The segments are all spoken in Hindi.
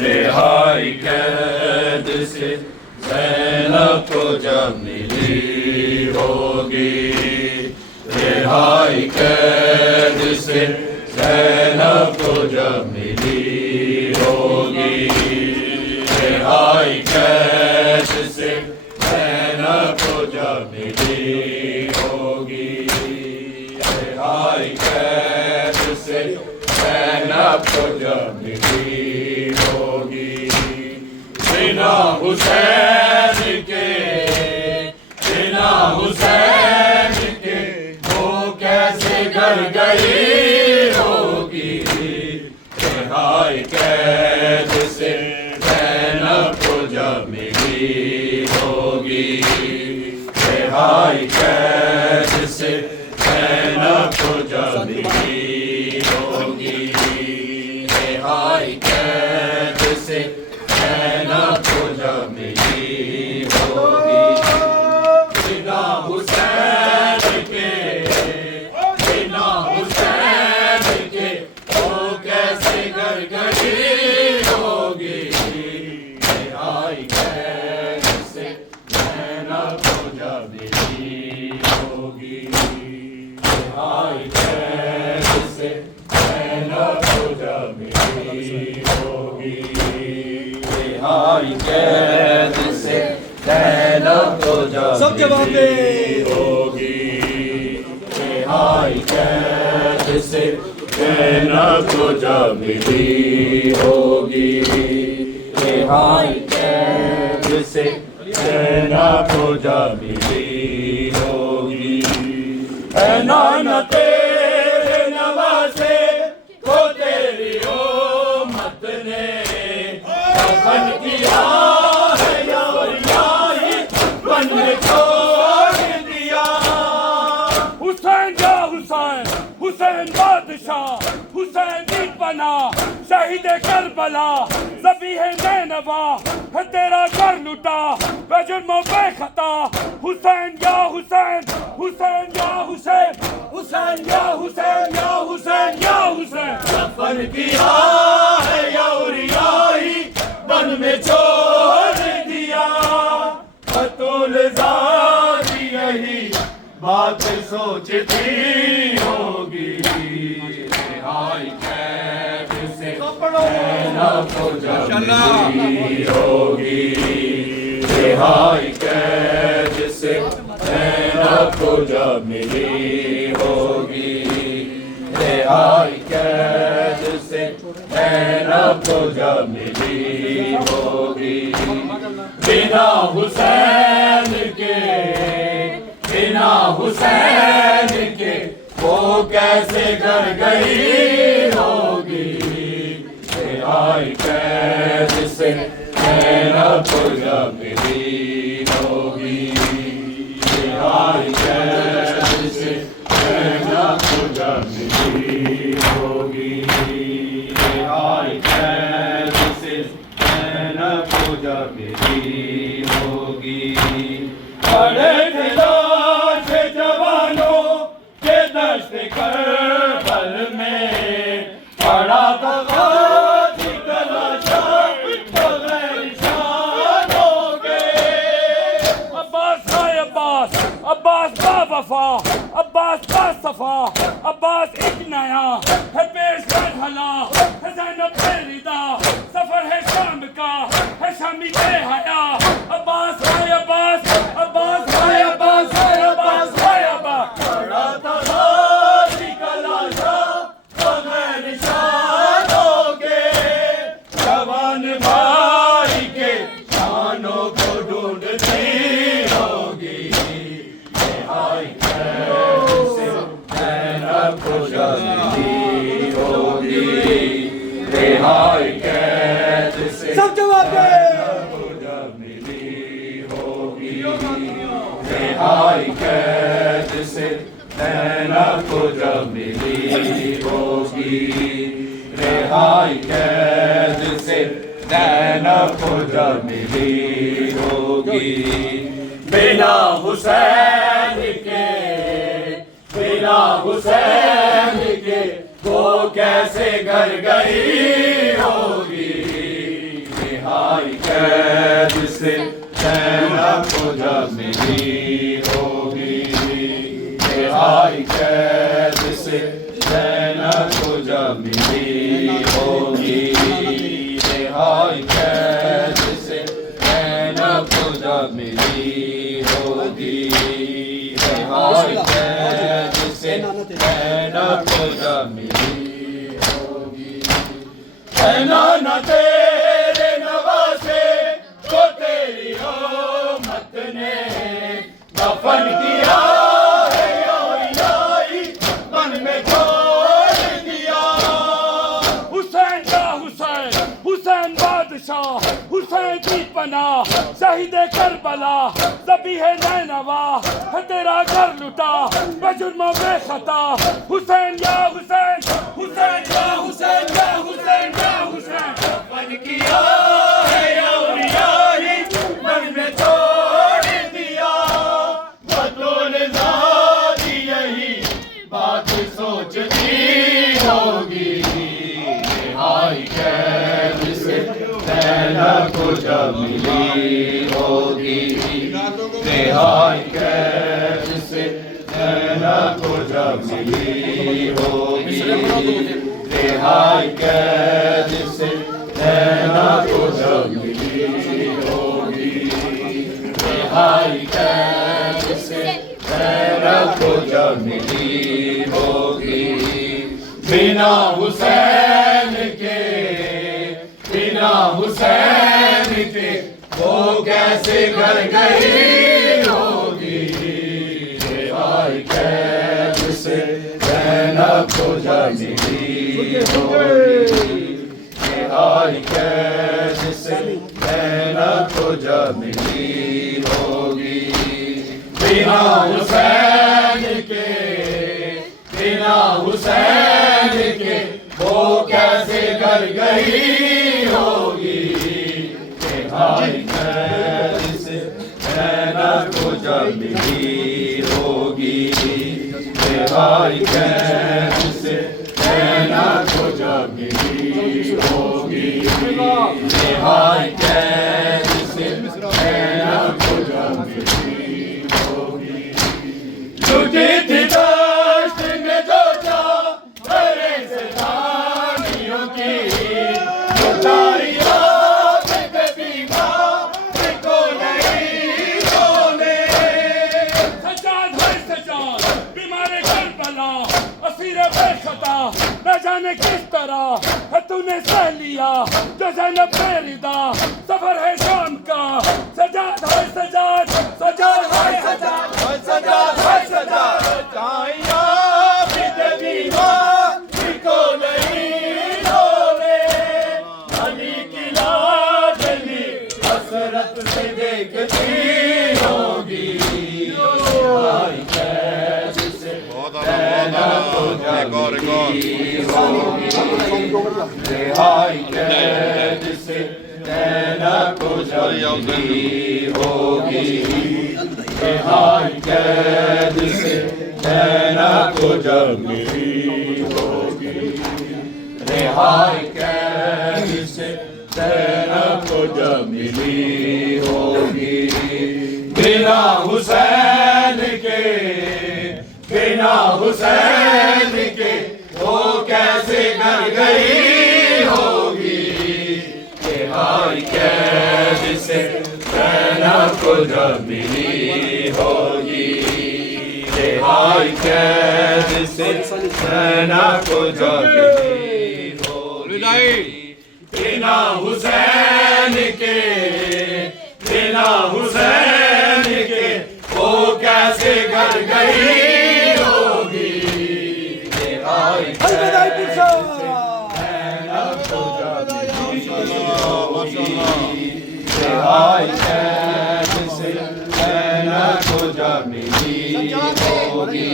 रिहाई कैद से ज़ैनब को जब मिली होगी, रिहाई कैद से ज़ैनब को जब मिली होगी, रिहाई कैद से ज़ैनब को जब मिली होगी, रिहाई कैद से ज़ैनब को जब मिली होगी। बिना हुसैन के, बिना हुसैन के वो कैसे घर गई होगी, रिहाई कैद से ज़ैनब को जब मिली होगी, रिहाई कैद से ज़ैनब को जब मिली होगी, रिहाई कैद से ज़ैनब को जब मिली होगी। बिना हुसैन के, बिना हुसैन के वो कैसे घर गई होगी, रिहाई कैद से ज़ैनब को जब मिली होगी, रिहाई कैद से ज़ैनब को जब मिली होगी, रिहाई कैद से ज़ैनब को जब मिली होगी, रिहाई कैद से ज़ैनब को जब मिली होगी, रिहाई कैद से ज़ैनब को जब मिली होगी। ऐ नाना तेरे नवासे को तेरी उम्मत ने दफन किया है यारी बन में छोड़ दिया। हुसैन या हुसैन, हुसैन बादशाह, हुसैन ईद बना शहीद करबला, ज़बीह नैनवा है तेरा घर लुटा बेजुर्मों बेखता। हुसैन या हुसैन, हुसैन या हुसैन, हुसैन या हुसैन, या हुसैन या हुसैन दफन किया है यारी बन में छोड़ दिया। बतूल ज़ादी यही बात सोचती होगी, रिहाई कैद से ज़ैनब को जब मिली होगी, रिहाई कैद से ज़ैनब को जब मिली होगी, रिहाई कैद से ज़ैनब को जब मिली होगी। बिना हुसैन के, बिना हुसैन के वो कैसे घर गई होगी, रिहाई कैद से ज़ैनब को जब मिली होगी, रिहाई कैद से ज़ैनब को जब मिली होगी, रिहाई कैद से ज़ैनब को जब मिली होगी। बड़े दिलाश जवानों के दश्त करबल में पड़ा था गाजी तलाशा बगैर शानों के। अब्बास हाय अब्बास, अब्बास बा वफा, अब्बास बा सफा, अब्बास एक नया है पेश मरहला है ज़ैनब रिदा, सफर है शाम का है शामी बेहया। अब्बास हाय अब्बास, अब्बास हाय अब्बास, हाय अब्बास हाय अब्बास पड़ा था गाजी तलाशा बगैर शानों के। जवान भाई के शानों को ढूंढती होगी, रिहाई कैद से ज़ैनब को जब मिली होगी, रिहाई कैद से सब जवाब दे। ज़ैनब को जब मिली होगी, रिहाई कैद से ज़ैनब को जब मिली होगी, रिहाई कैद से ज़ैनब को जब मिली होगी। बिना हुसैन के, बिना हुसैन के वो कैसे घर गई होगी, से नैना को जब मिली होगी, रिहाई कैद से नैना को जब मिली होगी, रिहाई कैद से नैना को जब मिली होगी, रिहाई कैद से नैना को जब मिली होगी। कहना न तेरे नवासे को तेरी रहमत ने दफन किया है, यारी मन में छोड़ दिया। हुसैन या हुसैन, हुसैन बादशाह, हुसैन की पनाह, शहीद करबला, ज़बीह नैनवा, है तेरा घर लुटा बेजुर्म बेखता। हुसैन या हुसैन, हुसैन या हुसैन या हुसैन या हुसैन, दफन किया है यारी मन में छोड़ दिया। बतौल ज़ाती यही बात सोचती होगी, रिहाई कैद से नैना को जब मिली होगी, रिहाई कैद से नैना को जब मिली होगी, रिहाई कैद से नैना को जब मिली होगी, रिहाई कैद से नैना को जब मिली होगी। बिना हुसैन के, बिना हुसैन के वो कैसे घर गई होगी, रिहाई कैद से नैना को जब मिली होगी, रिहाई कैद से नैना को जब मिली होगी। बिना हुसैन के, बिना हुसैन के वो कैसे घर गई होगी, रिहाई कैद से नैना को जब मिली होगी, रिहाई कैद से नैना को जब मिली होगी, रिहाई कैद से नैना को जब मिली होगी। लुटी थी दश्त में जो जा बड़े से दानियों की, लुटाई आग पे बीमार को नहीं रोने। सजाद है सजाद, बीमार करबला, असीर बेखता, न जाने किस तरह है तूने सह लिया जो ज़ैनब बेरिदा। सफर है शाम का, सजाद है सजाद, सजाद है सजाद, सजाद है सजाद, काइया बिते बीमार को नहीं रोने। अली की लाडली हसरत से देखती होगी, रिहाई कैद से नैना को जब मिली होगी, रिहाई कैद से नैना को जब मिली होगी, रिहाई कैद से नैना को जब मिली होगी, रिहाई कैद से नैना को जब मिली होगी। बिना हुसैन के, बिना हुसैन के वो कैसे घर गई होगी, रिहाई कैद से नैना को जब मिली होगी, रिहाई कैद से नैना को जब मिली होगी। बिना हुसैन के, बिना हुसैन के वो कैसे घर गई होगी, रिहाई कैद से नैना को जब मिली होगी, रिहाई कैद से नैना को जब मिली होगी,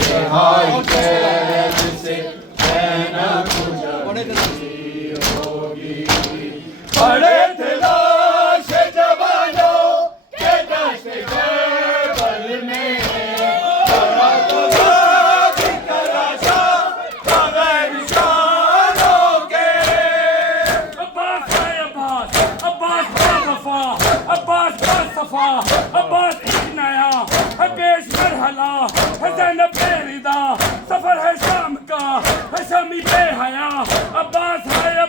रिहाई कैद से नैना को जब मिली होगी। पड़े थे लाश जवानों के दश्त करबल में, बड़ा खुदा की तलाशा बगैर शानों के। अब्बास है अब्बास, अब्बास है वफा, वफा अब्बास एक नया है पेश मरहला है ज़ैनब बेरिदा सफर है शाम का है शमी बेहया अब्बास है